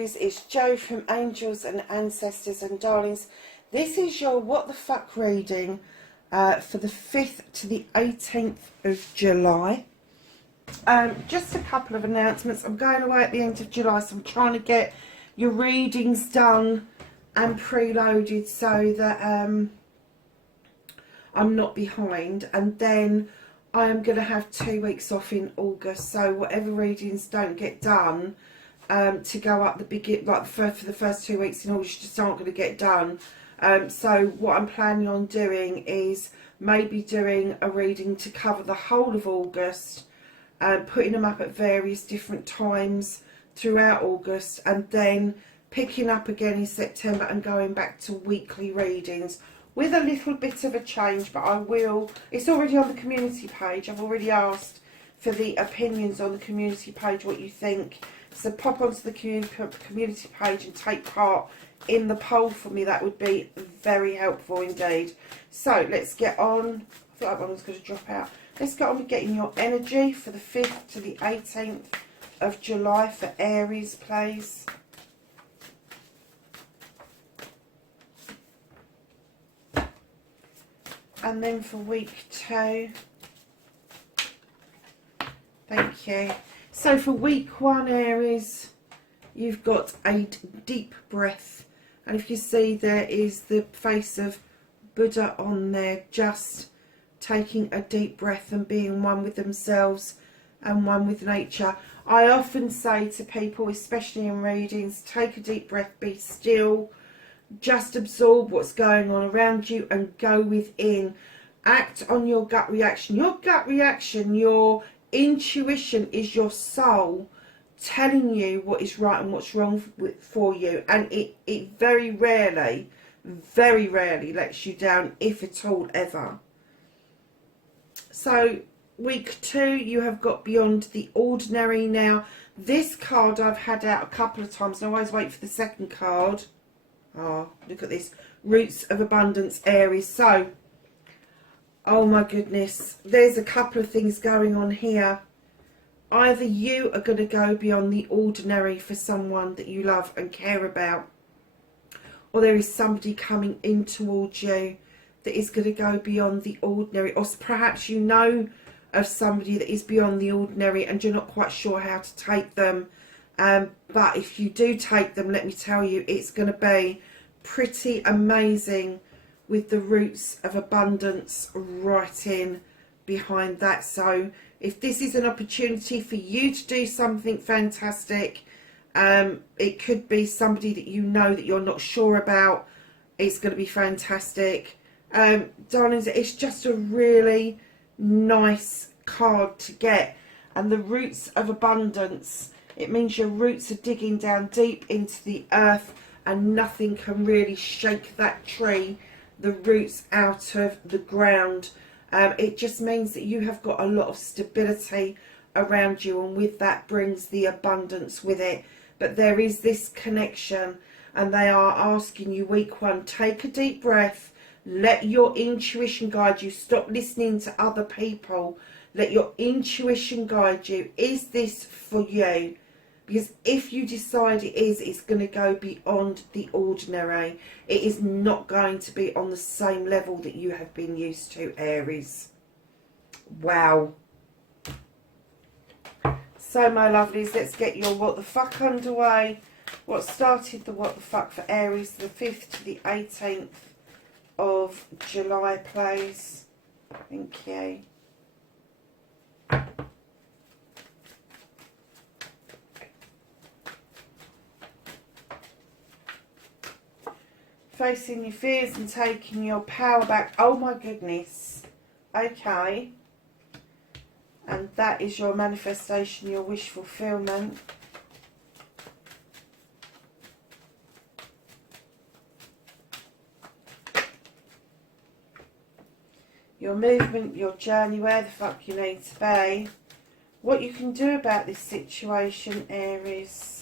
Aries, it's Jo from Angels and Ancestors and Darlings. This is your What the Fuck reading for the 5th to the 18th of July. Just a couple of announcements. I'm going away at the end of July, so I'm trying to get your readings done and preloaded so that I'm not behind. And then I am going to have 2 weeks off in August, so whatever readings don't get done to go up for the first 2 weeks in August just aren't going to get done. So what I'm planning on doing is maybe doing a reading to cover the whole of August, putting them up at various different times throughout August, and then picking up again in September and going back to weekly readings with a little bit of a change. But I will, it's already on the community page. I've already asked for the opinions on the community page, what you think. So pop onto the community page and take part in the poll for me. That would be very helpful indeed. So let's get on. I feel like one was going to drop out. Let's get on with getting your energy for the 5th to the 18th of July for Aries, please. And then for week 2. Thank you. So for week 1, Aries, you've got a deep breath. And if you see, there is the face of Buddha on there, just taking a deep breath and being one with themselves and one with nature. I often say to people, especially in readings, take a deep breath, be still, just absorb what's going on around you and go within. Act on your gut reaction. Your gut reaction, your intuition is your soul telling you what is right and what's wrong for you. And it very rarely lets you down, if at all ever. So week 2, you have got Beyond the Ordinary. Now, this card I've had out a couple of times, and I always wait for the second card. Oh, look at this. Roots of Abundance, Aries. So, oh my goodness, there's a couple of things going on here. Either you are going to go beyond the ordinary for someone that you love and care about, or there is somebody coming in towards you that is going to go beyond the ordinary, or perhaps you know of somebody that is beyond the ordinary and you're not quite sure how to take them. But if you do take them, let me tell you, it's going to be pretty amazing with the Roots of Abundance right in behind that. So if this is an opportunity for you to do something fantastic, it could be somebody that you know that you're not sure about. It's going to be fantastic. Darlings, it's just a really nice card to get. And the Roots of Abundance, it means your roots are digging down deep into the earth and nothing can really shake that tree, the roots out of the ground. It just means that you have got a lot of stability around you, and with that brings the abundance with it. But there is this connection, and they are asking you, week 1, take a deep breath, let your intuition guide you, stop listening to other people, let your intuition guide you. Is this for you? Because if you decide it is, it's going to go beyond the ordinary. It is not going to be on the same level that you have been used to, Aries. Wow. So, my lovelies, let's get your What the Fuck underway. What started the What the Fuck for Aries, the 5th to the 18th of July, please. Thank you. Facing your fears and taking your power back. Oh my goodness. Okay. And that is your manifestation, your wish fulfillment. Your movement, your journey, where the fuck you need to be. What you can do about this situation, Aries.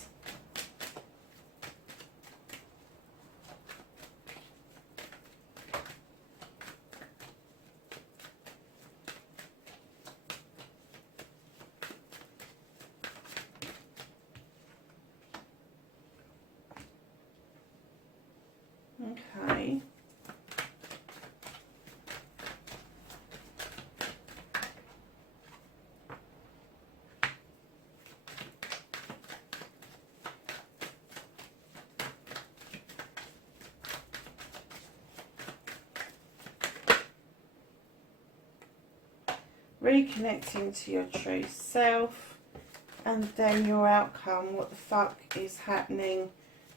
reconnecting to your true self, and then your outcome. What the fuck is happening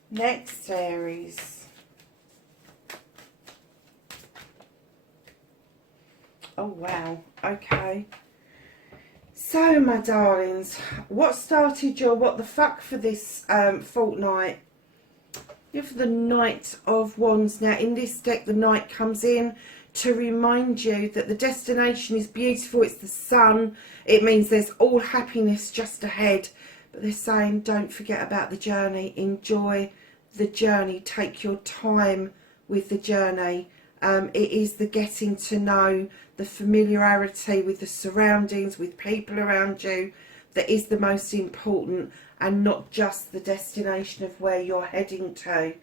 next, Aries? Oh wow, okay. So my darlings, what started your what the fuck for this fortnight? You have the Knight of Wands. Now in this deck the Knight comes in to remind you that the destination is beautiful. It's the sun. It means there's all happiness just ahead. But they're saying don't forget about the journey. Enjoy the journey. Take your time with the journey. It is the getting to know, the familiarity with the surroundings, with people around you, that is the most important, and not just the destination of where you're heading to.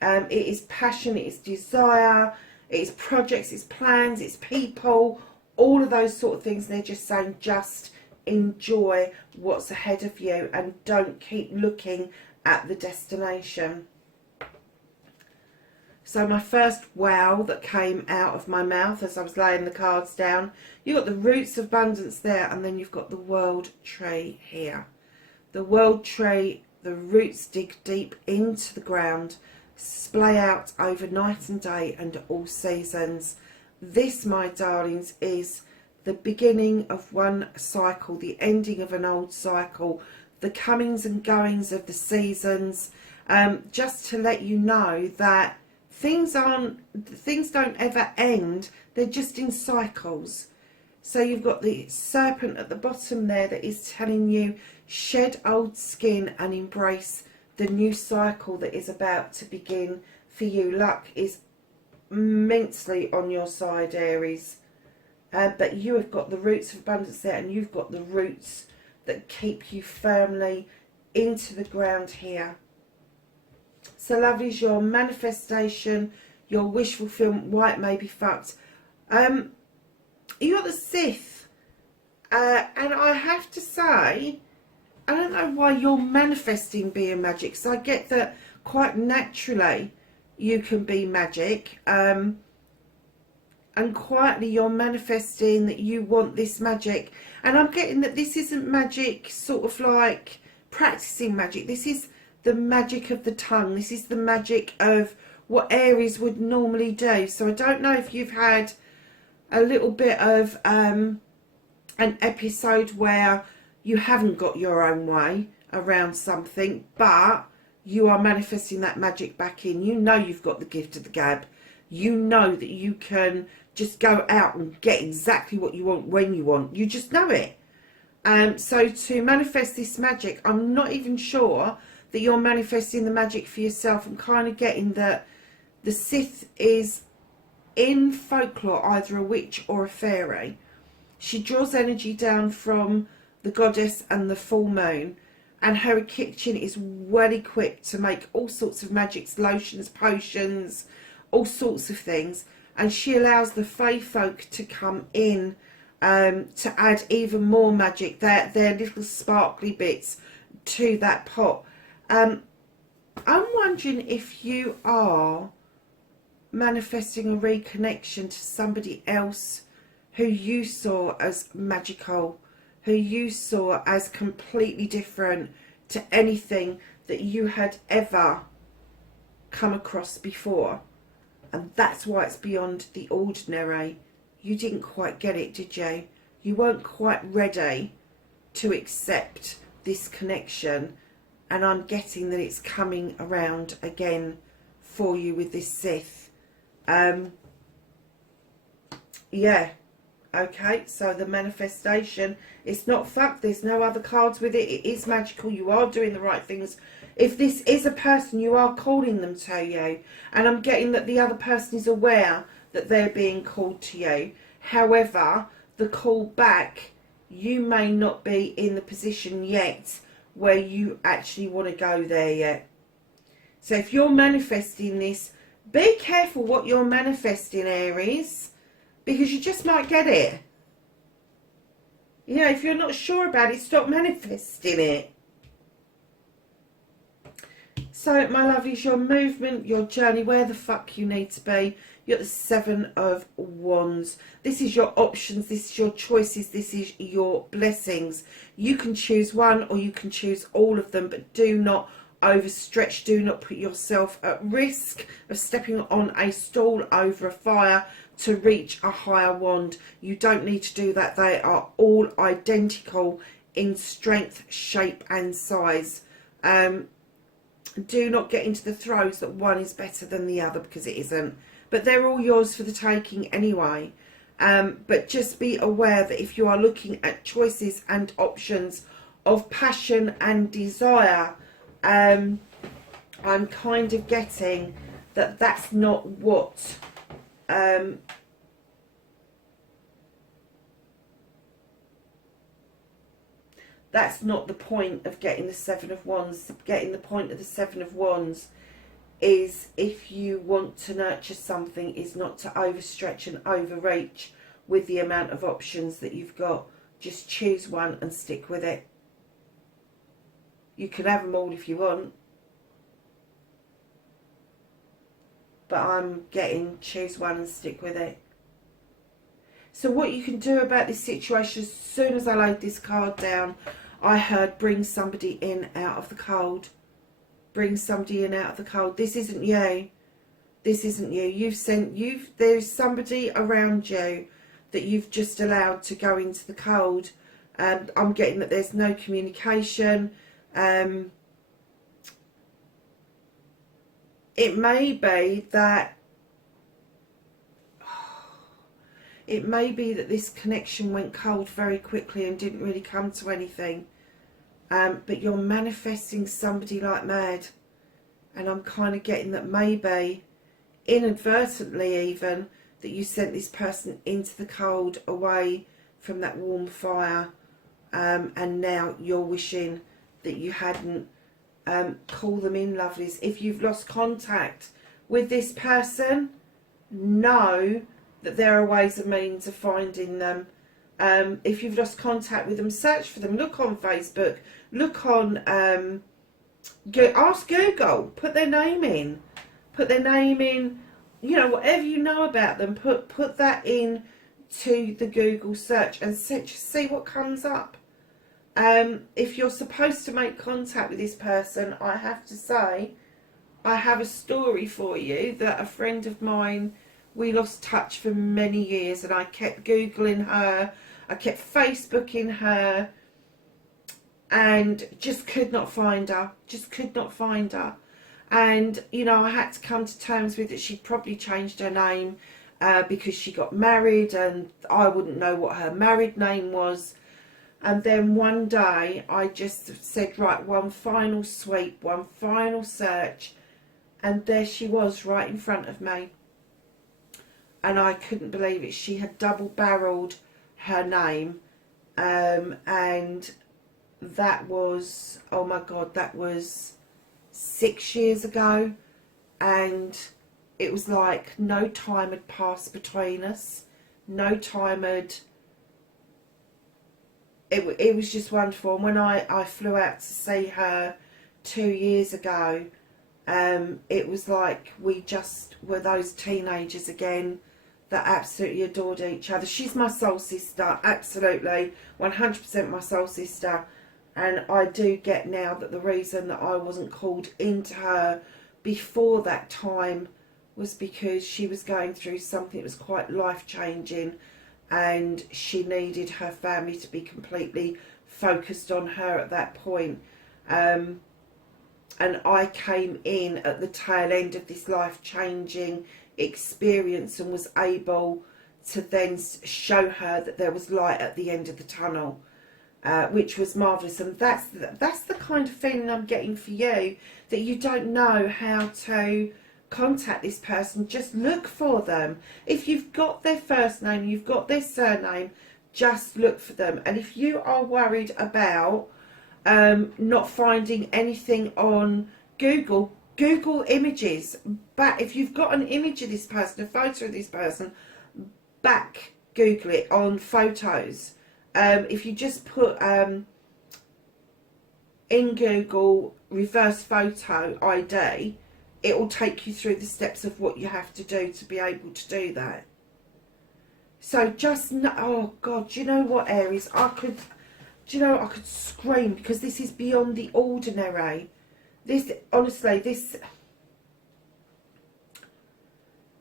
It is passion, it is desire, it is projects, it's plans, it's people, all of those sort of things. They're just saying just enjoy what's ahead of you and don't keep looking at the destination. So my first wow that came out of my mouth as I was laying the cards down, you've got the roots of abundance there, and then you've got the world tree here. The world tree, the roots dig deep into the ground, splay out over night and day and all seasons. This, my darlings, is the beginning of one cycle, the ending of an old cycle, the comings and goings of the seasons. Just to let you know that things don't ever end, they're just in cycles. So you've got the serpent at the bottom there that is telling you shed old skin and embrace the new cycle that is about to begin for you. Luck is immensely on your side, Aries. But you have got the roots of abundance there, and you've got the roots that keep you firmly into the ground here. So lovelies, your manifestation, your wish fulfillment, white may be fucked. You got the Sith. And I have to say, I don't know why you're manifesting being magic. Because I get that quite naturally you can be magic. And quietly you're manifesting that you want this magic. And I'm getting that this isn't magic sort of like practicing magic. This is the magic of the tongue. This is the magic of what Aries would normally do. So I don't know if you've had a little bit of an episode where you haven't got your own way around something, but you are manifesting that magic back in. You know you've got the gift of the gab. You know that you can just go out and get exactly what you want when you want. You just know it. So to manifest this magic, I'm not even sure that you're manifesting the magic for yourself. I'm kind of getting that the Sith is in folklore either a witch or a fairy. She draws energy down from the goddess and the full moon, and her kitchen is well equipped to make all sorts of magics, lotions, potions, all sorts of things. And she allows the fae folk to come in to add even more magic, their little sparkly bits to that pot. I'm wondering if you are manifesting a reconnection to somebody else who you saw as magical, who you saw as completely different to anything that you had ever come across before. And that's why it's beyond the ordinary. You didn't quite get it, did you? You weren't quite ready to accept this connection. And I'm getting that it's coming around again for you with this Sith. Yeah. Okay, so the manifestation, it's not fucked. There's no other cards with it. It is magical. You are doing the right things. If this is a person, you are calling them to you. And I'm getting that the other person is aware that they're being called to you. However, the call back, you may not be in the position yet where you actually want to go there yet. So if you're manifesting this, be careful what you're manifesting, Aries, because you just might get it. You know, if you're not sure about it, stop manifesting it. So, my lovelies, your movement, your journey, where the fuck you need to be. You've got the Seven of Wands. This is your options, this is your choices, this is your blessings. You can choose one or you can choose all of them, but do not overstretch. Do not put yourself at risk of stepping on a stool over a fire to reach a higher wand. You don't need to do that. They are all identical in strength, shape and size. Do not get into the throes that one is better than the other, because it isn't. But they're all yours for the taking anyway. But just be aware that if you are looking at choices and options of passion and desire, I'm kind of getting that that's not what that's not the point of getting the Seven of Wands. Getting the point of the Seven of Wands is, if you want to nurture something, is not to overstretch and overreach with the amount of options that you've got. Just choose one and stick with it. You can have them all if you want, but I'm getting choose one and stick with it. So what you can do about this situation, as soon as I laid this card down, I heard bring somebody in out of the cold. Bring somebody in out of the cold. This isn't you. This isn't you. There's somebody around you that you've just allowed to go into the cold. And I'm getting that there's no communication. It may be that this connection went cold very quickly and didn't really come to anything. But you're manifesting somebody like mad. And I'm kind of getting that maybe, inadvertently even, that you sent this person into the cold, away from that warm fire. And now you're wishing that you hadn't. Call them in, lovelies. If you've lost contact with this person, know that there are ways and means of finding them. If you've lost contact with them, search for them. Look on Facebook. Look on, ask Google. Put their name in. Put their name in. You know, whatever you know about them, put that in to the Google search and see what comes up. If you're supposed to make contact with this person, I have to say, I have a story for you that a friend of mine, we lost touch for many years, and I kept Googling her, I kept Facebooking her, and just could not find her. Just could not find her. And, you know, I had to come to terms with that she'd probably changed her name because she got married, and I wouldn't know what her married name was. And then one day I just said, right, one final sweep, one final search. And there she was right in front of me. And I couldn't believe it. She had double-barreled her name. And that was, oh my God, that was 6 years ago. And it was like no time had passed between us. No time had... It was just wonderful. And when I flew out to see her 2 years ago, it was like we just were those teenagers again that absolutely adored each other. She's my soul sister, absolutely, 100% my soul sister. And I do get now that the reason that I wasn't called into her before that time was because she was going through something that was quite life-changing. And she needed her family to be completely focused on her at that point. And I came in at the tail end of this life-changing experience and was able to then show her that there was light at the end of the tunnel, which was marvellous. And that's the kind of feeling I'm getting for you, that you don't know how to contact this person. Just look for them. If you've got their first name, you've got their surname, just look for them. And if you are worried about not finding anything on Google, Google images. But if you've got an image of this person, a photo of this person, back Google it on photos. If you just put in Google reverse photo ID, it will take you through the steps of what you have to do to be able to do that. So just, oh God, do you know what, Aries? I could scream, because this is beyond the ordinary. This, honestly,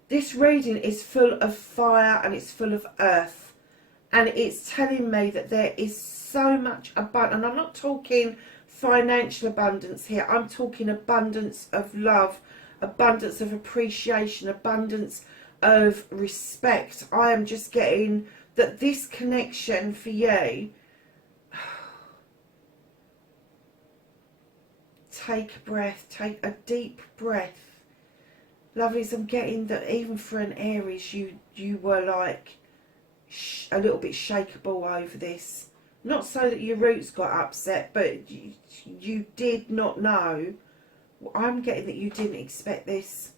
this reading is full of fire and it's full of earth. And it's telling me that there is so much abundance. And I'm not talking financial abundance here. I'm talking abundance of love, abundance of appreciation, abundance of respect. I am just getting that this connection for you, take a breath, take a deep breath. Lovelies, I'm getting that even for an Aries, you were like a little bit shakeable over this. Not so that your roots got upset, but you did not know. I'm getting that you didn't expect this.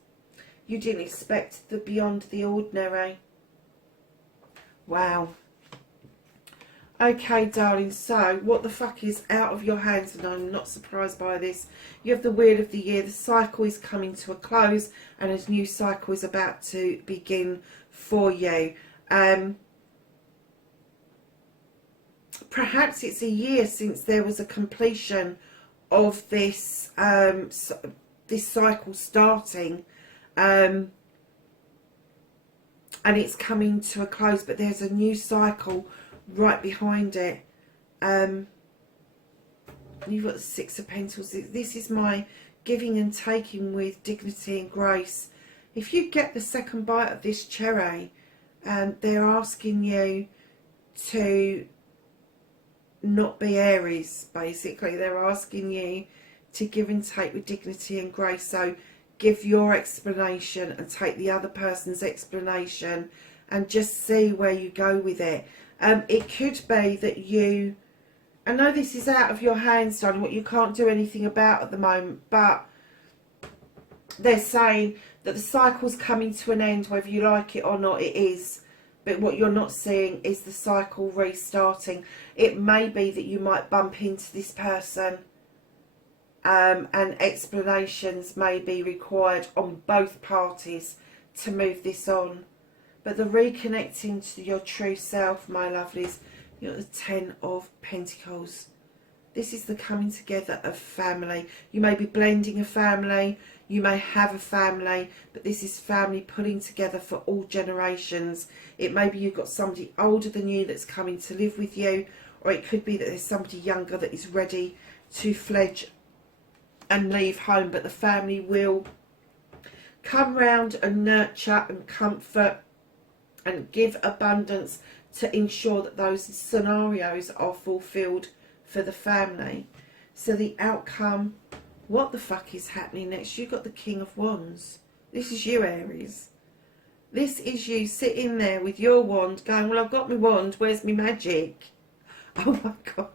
You didn't expect the beyond the ordinary. Wow. Okay, darling, so what the fuck is out of your hands? And I'm not surprised by this. You have the Wheel of the Year. The cycle is coming to a close and a new cycle is about to begin for you. Perhaps it's a year since there was a completion of this this cycle starting, and it's coming to a close, but there's a new cycle right behind it. You've got the Six of Pentacles. This is my giving and taking with dignity and grace. If you get the second bite of this cherry, they're asking you to not be Aries, basically. They're asking you to give and take with dignity and grace. So give your explanation and take the other person's explanation and just see where you go with it. It could be that you, I know this is out of your hands, darling, what you can't do anything about at the moment, but they're saying that the cycle's coming to an end, whether you like it or not, it is. But what you're not seeing is the cycle restarting. It may be that you might bump into this person, and explanations may be required on both parties to move this on. But the reconnecting to your true self, my lovelies, you've got the Ten of Pentacles. This is the coming together of family. You may be blending a family, you may have a family, but this is family pulling together for all generations. It may be you've got somebody older than you that's coming to live with you, or it could be that there's somebody younger that is ready to fledge and leave home, but the family will come round and nurture and comfort and give abundance to ensure that those scenarios are fulfilled for the family. So the outcome, what the fuck is happening next? You've got the King of Wands. This is you, Aries. This is you sitting there with your wand going, well, I've got my wand, where's my magic? Oh my God.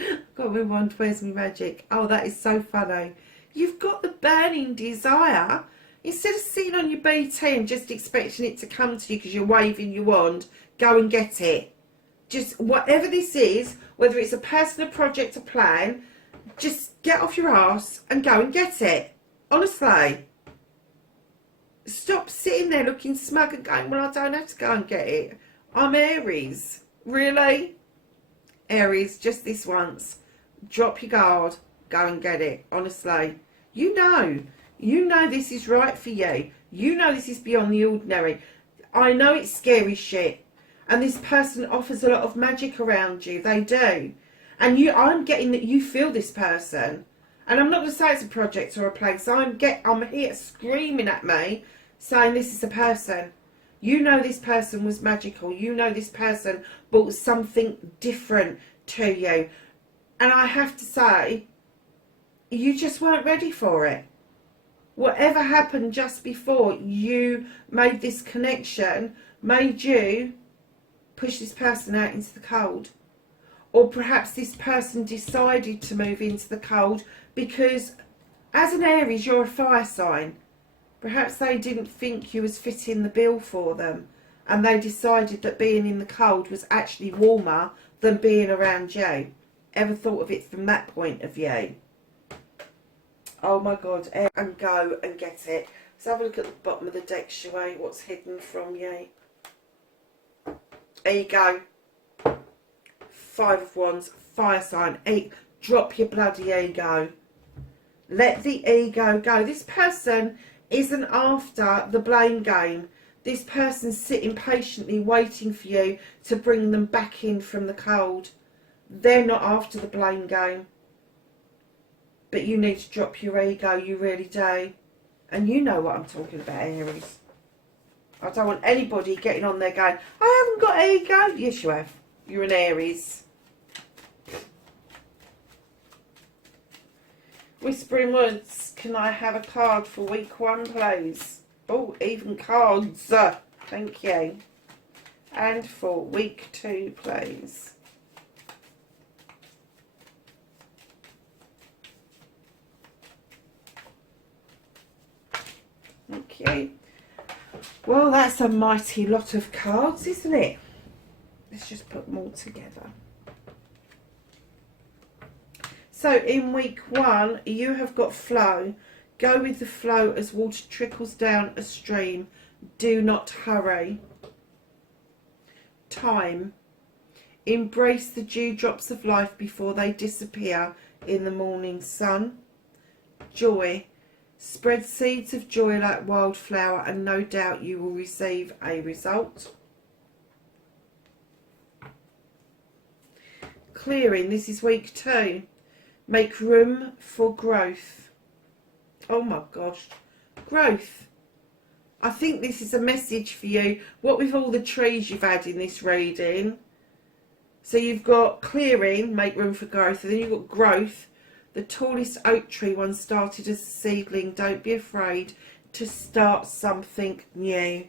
I've got my wand, where's my magic? Oh, that is so funny. You've got the burning desire. Instead of sitting on your BT and just expecting it to come to you because you're waving your wand, go and get it. Just whatever this is, whether it's a personal project, a plan, just get off your ass and go and get it. Honestly. Stop sitting there looking smug and going, well, I don't have to go and get it. I'm Aries. Really? Aries, just this once. Drop your guard. Go and get it. Honestly. You know this is right for you. You know this is beyond the ordinary. I know it's scary shit. And this person offers a lot of magic around you. They do. And I'm getting that you feel this person. And I'm not going to say it's a project or a place. I'm here screaming at me, saying this is a person. You know this person was magical. You know this person brought something different to you. And I have to say, you just weren't ready for it. Whatever happened just before you made this connection made you push this person out into the cold. Or perhaps this person decided to move into the cold because as an Aries, you're a fire sign. Perhaps they didn't think you was fitting the bill for them and they decided that being in the cold was actually warmer than being around you. Ever thought of it from that point of view? Oh my God, and go and get it. Let's have a look at the bottom of the deck, shall we? What's hidden from you? There you go. Five of Wands, fire sign. Drop your bloody ego. Let the ego go. This person isn't after the blame game. This person's sitting patiently waiting for you to bring them back in from the cold. They're not after the blame game. But you need to drop your ego, you really do. And you know what I'm talking about, Aries. I don't want anybody getting on there going, I haven't got ego. Yes, you have. You're an Aries. Whispering Woods, can I have a card for week 1, please? Oh, even cards. Thank you. And for week 2, please. Thank you. Well, that's a mighty lot of cards, isn't it? Let's just put them all together. So in week 1, you have got flow. Go with the flow as water trickles down a stream. Do not hurry. Time. Embrace the dewdrops of life before they disappear in the morning sun. Joy. Spread seeds of joy like wildflower and no doubt you will receive a result. Clearing. This is week 2. Make room for growth. Oh my gosh. Growth. I think this is a message for you. What with all the trees you've had in this reading. So you've got clearing, make room for growth. And then you've got growth. The tallest oak tree once started as a seedling. Don't be afraid to start something new.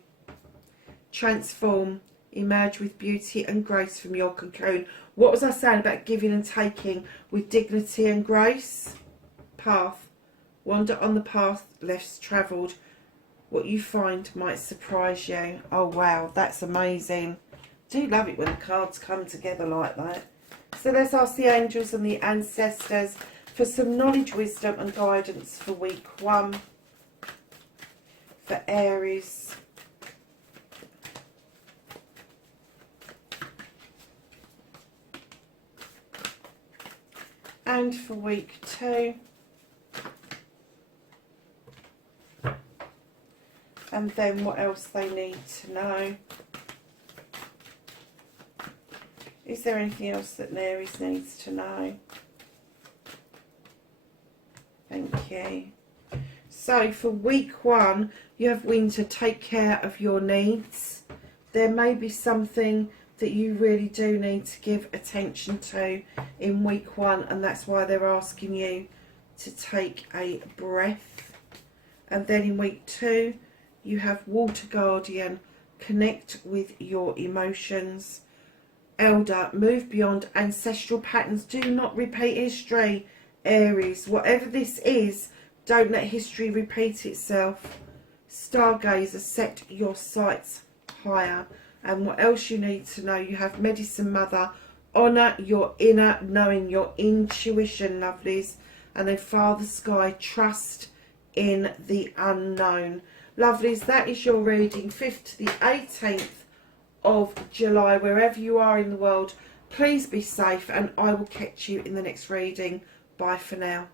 Transform. Emerge with beauty and grace from your cocoon. What was I saying about giving and taking with dignity and grace? Path. Wander on the path less travelled. What you find might surprise you. Oh wow, that's amazing. I do love it when the cards come together like that. So let's ask the angels and the ancestors for some knowledge, wisdom and guidance for week 1. For Aries. And for week 2. And then what else they need to know. Is there anything else that Aries needs to know? Thank you. So for week 1, you have winter. Take care of your needs. There may be something that you really do need to give attention to in week 1, and that's why they're asking you to take a breath. And then in week 2, you have water guardian. Connect with your emotions. Elder, move beyond ancestral patterns. Do not repeat history, Aries. Whatever this is, don't let history repeat itself. Stargazer, set your sights higher. And what else you need to know, you have Medicine Mother. Honour your inner knowing, your intuition, lovelies. And then Father Sky, trust in the unknown. Lovelies, that is your reading, 5th to the 18th of July, wherever you are in the world. Please be safe and I will catch you in the next reading. Bye for now.